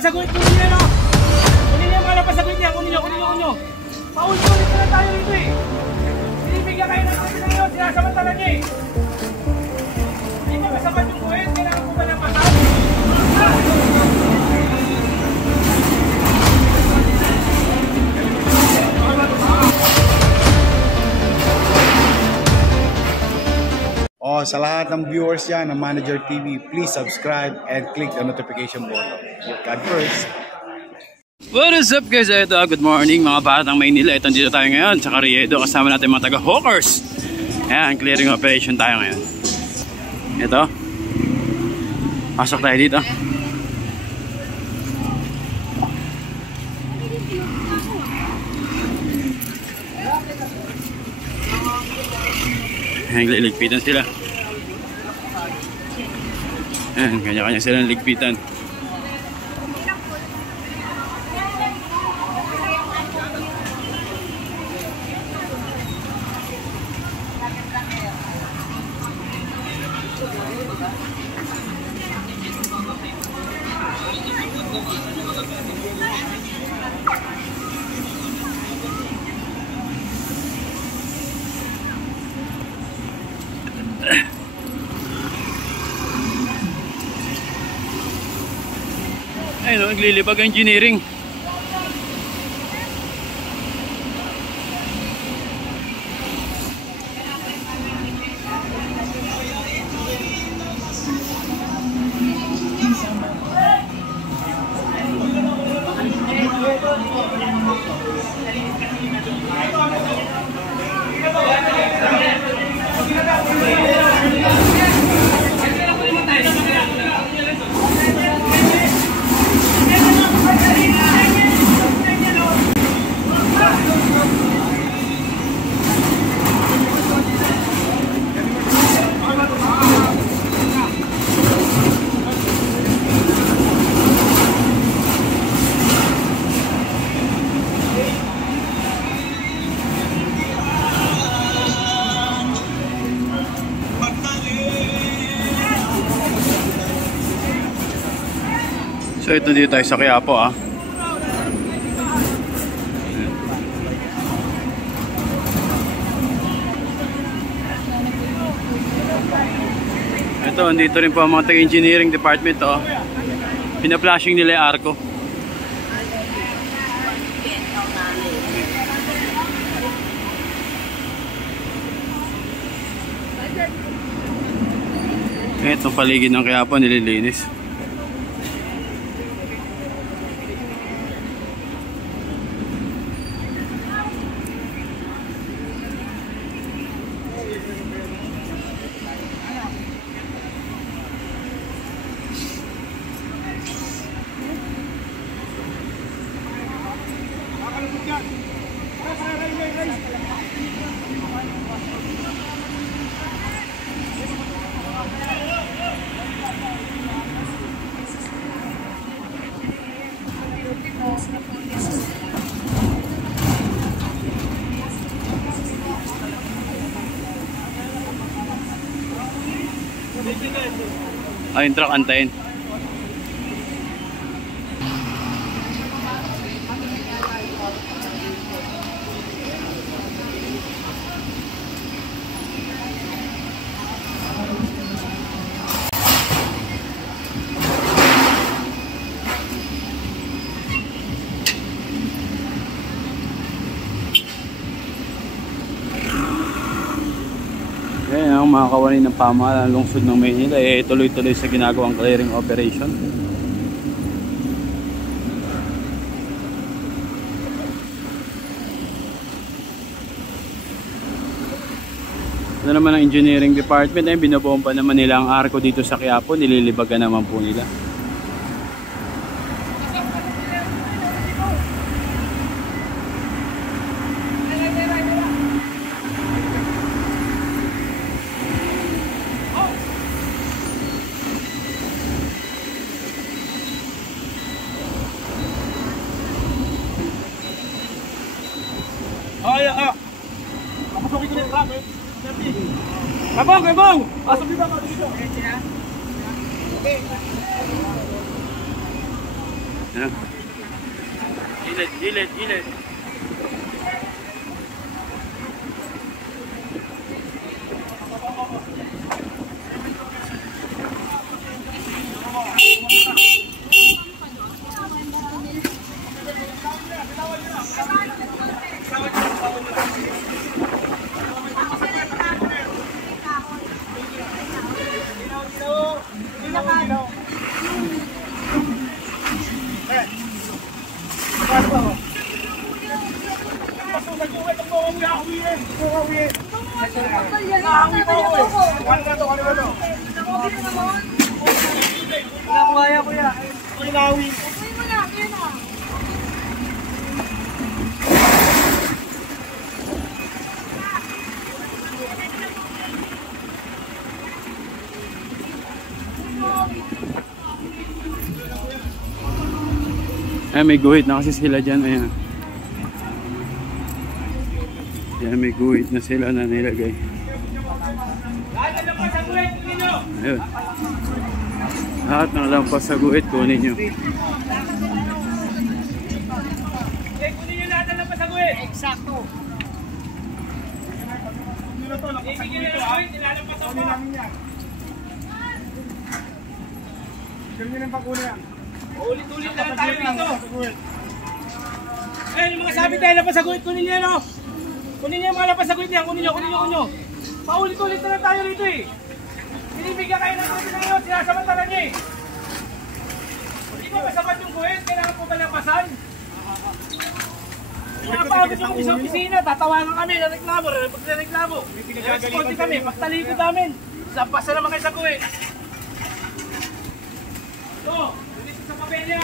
pasagutin niya, no? Kunin niya mga pasagutin niya, kunin niyo. Paulit-ulit na tayo rito eh. Binibigyan kayo ng kami ngayon, sinasamantala niya eh. Hindi ba kasapat yung buhay? Kailangan ko ba ng pasal? Sa lahat ng viewers yan ng Manager TV, please subscribe and click the notification button. God first. What is up guys? Ito, good morning mga batang Maynila. Ito dito tayo ngayon sa Carriedo. Kasama natin mga taga-hawkers. Ayan, clearing operation tayo ngayon. Ito. Pasok tayo dito. Ayan, liligpitan sila. Ayan, kanya-kanya sila ng ligpitan. Ayun, naglilibag engineering. So ito dito tayo sa Quiapo ah. Ito, andito rin po ang mga taga-engineering department oh. Pina-flashing nila yung arko. Itong paligid ng Quiapo nililinis. Yung truck antayin. Ayan ang mga kawani ng pamahalaan ng lungsod ng Maynila tuloy-tuloy sa ginagawang clearing operation. Ito naman ang engineering department binobomba naman nila ang arko dito sa Quiapo, nililibagan naman po nila. Kapasukin ko na yung truck eh. Kabong! Pasok dito, pasok dito. Ayan. Gilid, gilid, gilid. Ayan, may guhit na kasi sila dyan. Ayan. Ayan, may guhit na sila na nilagay. Ayun. Lahat ng lampas sa guhit, kunin nyo. Kunin nyo lahat ng lampas sa guhit. Eksakto. Ibigyan nyo ng guhit, nilalampas sa guhit. Ibigyan nyo ng pagkunin yan. Ulit-ulit na tayo dito. Ayun, yung mga sabi tayo lampas sa guhit, kunin nyo yan, oh. Kunin nyo yung mga lampas sa guhit niyan, kunin nyo. Paulit-ulit na lang tayo rito eh. Binibigyan kayo ng guhit na yun, sinasamantala nyo eh. Hindi ba masabat yung guhit? Kailangan po ba lampasan? Napagod yung isang opisina, tatawagan kami na reklamo, pagreklamo. Responde kami, pagtalikod namin. Sampas na naman kayo sa guhit. Ito, dito sa pabelya.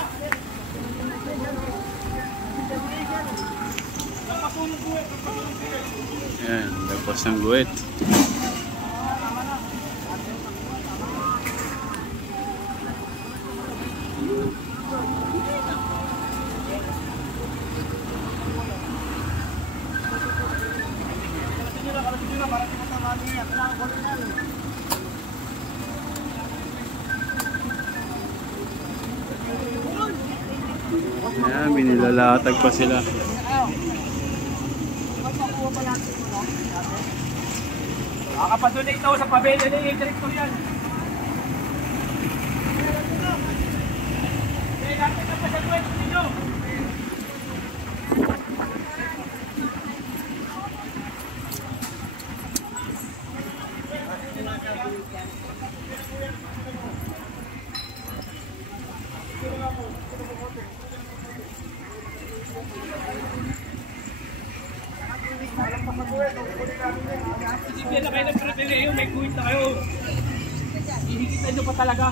Lampasunong guhit, lampasunong guhit. Ayan, lampas ng guhit. Ayan, binilalatag pa sila. Nakapadonate ako sa pabelya na yung director yan. Kaya natin na pa sa kwento ninyo. Hindi na kayo ng pribileyo, may guhit na kayo. Hihigitan nyo pa talaga.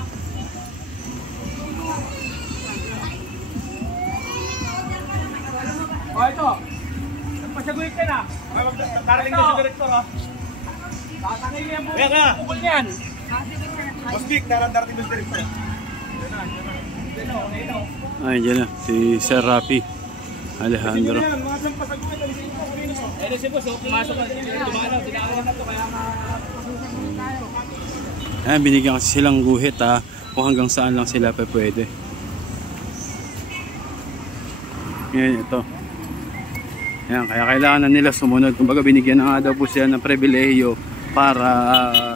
O ito, nagpasaguhit ka na. Karating na si director ha. Tatangay niya yung bukol niyan. Mas big, darating ng director. Ay, dyan na, si Sir Rafi Alejandro. Eh, si boss, pumasok na. Dumanaw, tinakalan na ito. Kaya nga... Ayan, binigyan kasi silang guhit kung hanggang saan lang sila pwede. Yan, ito. Ayan, kaya kailangan na nila sumunod. Kumbaga binigyan na nga daw po sila ng pribilehiyo para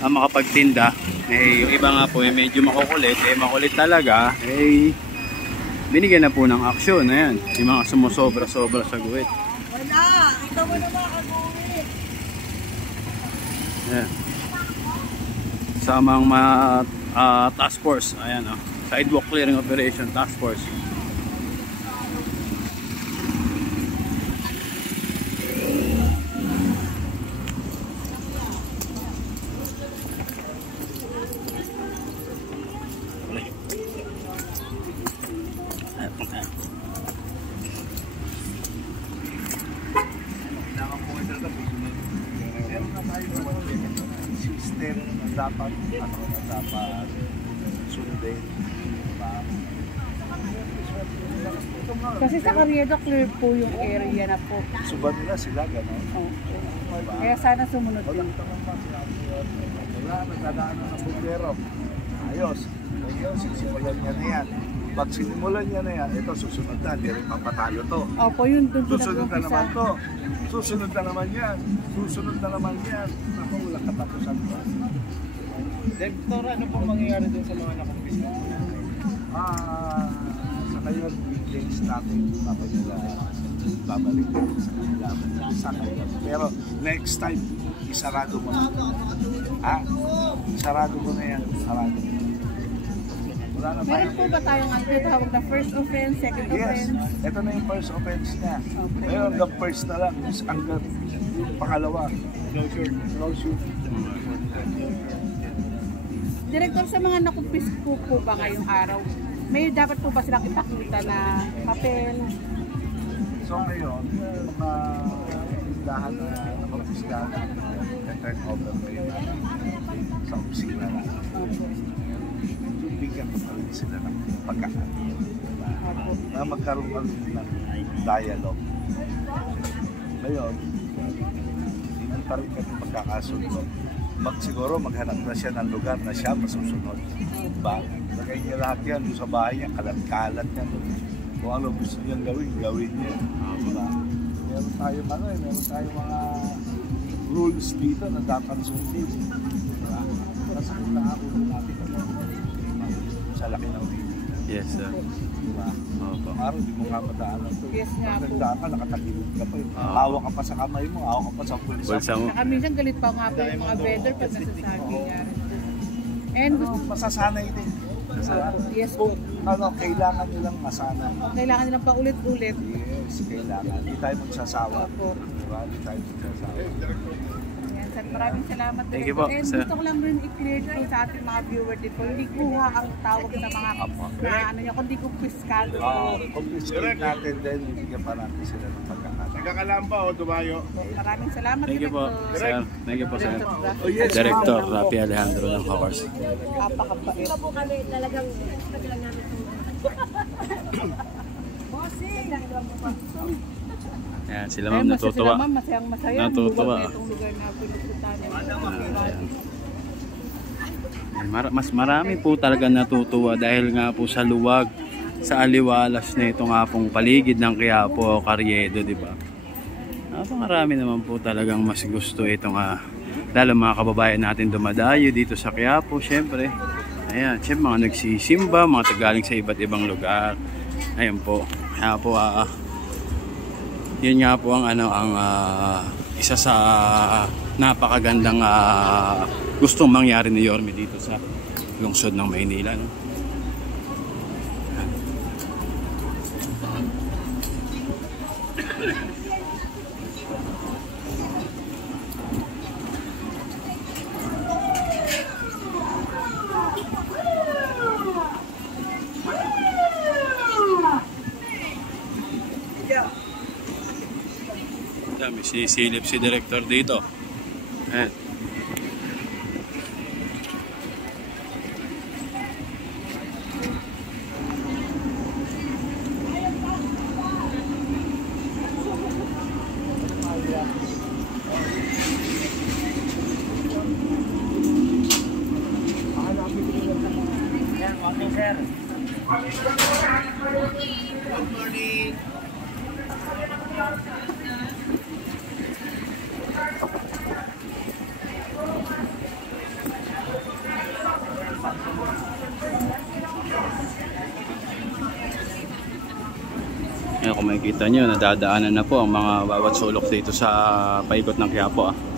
makapagtinda. Eh, yung iba nga po medyo makukulit. Makulit talaga. Binigyan na po ng aksyon. Ayan, yung mga sumusobra-sobra sa guhit. Wala! Ito mo naman ako eh! Ayan. Samang task force. Ayan, sidewalk clearing operation task force. System na dapat sundin. Kasi sa Carriedo, clear po yung area na po. Suban nila sila, gano'n. Oh. Kaya sana sumunod din. Walang tanong pa sila. Wala, nagdadaan na ng bumbero. Ayos. Ayos, sisimulan niya na yan. Pag sinimulan niya na yan, ito susunod na, hindi rin papatalo to. Opo, yun doon Susunod na naman nag-umpisa. to. Susunod na naman yan. Susunod na naman yan. Ako, wala katapusan pa. Director, ano pong mangyayari dun sa mga nakumpisa? Sa ngayon, weekdays natin, babalik sa kanila. Sa ngayon. Pero next time, isarado mo na. Isarado mo na yan. Sarado mo. Wala na Meron po ba tayong tawag na first offense, second Yes, offense? ito na yung first offense niya. Okay. Ngayon, the first na lang, hanggang yung pangalawa. Closure. Director, sa mga nakumpis po ba ngayong araw, may dapat po ba silang ipakita na papel? So ngayon, mga tindahan na nakumpiskahan na turn over na yun sa opisina na. Yung bigyan ko pa rin sila ng pagkakataon. Na magkaroon ka rin ng dialogue. Ngayon, hindi pa rin kami magkakasundo. Siguro maghanap na siya ng lugar na siya masusunod. Diba? Lagay niya lahat yan doon sa bahay niya, kalat-kalat niya. Kung ano gusto niyang gawin niya. Diba? Meron tayong mga rules dito na dapat sundin. Diba? Kasi kung nakakulo natin sa laki ng video. Yes, sir. Diba? Opo. Araw, di mo nga madaanan to. Yes nga po. Nagdaan ka, nakatagilid ka pa. Hawa ka pa sa kamay mo, hawa ka pa sa pulsa. Bulsa mo. Saka minsan galit pa nga po yung mga vendor pag nasasabi nga. And gusto Masasanay din. yes po. Kailangan nilang masanay. Kailangan nilang paulit-ulit. Yes, kailangan. Hindi tayo magsasawa. Opo. Diba? Hindi tayo magsasawa. Yan, sir. Maraming salamat. Thank you Director. po, And sir. gusto ko lang rin i-clear po sa ating mga viewer dito. Hindi kuha ang tawag sa mga na ano niya, kundi ko piskal. Confiscate natin din, bibigyan pa natin sila ng pagkakataon. Nagkakalamba o Dumayo? Maraming salamat. Thank you po, Director. sir. Thank you po, sir. Oh, yes, Director Rafi Alejandro ng Hawkers. Napakabait. po kami talagang lang namin Ayan, sila ma'am natutuwa. Ma'am, masayang masaya. Natutuwa. Itong lugar na pinupuntahan nila. Ayan. Mas marami po talaga natutuwa dahil nga po sa luwag, sa aliwalas na ito nga pong paligid ng Quiapo, Carriedo, di ba? Napakarami naman po talagang mas gusto itong lalo mga kababayan natin dumadayo dito sa Quiapo, syempre. Ayan, syempre mga nagsisimba, mga tagaling sa iba't ibang lugar. Ayan po. Kaya po yun nga po ang isa sa napakagandang gustong mangyari ni Yorme dito sa lungsod ng Maynila, no? Dami sisilip si Director dito. Ayan. Ayan, kung makikita nyo, nadadaanan na po ang mga bawat sulok dito sa paikot ng Quiapo.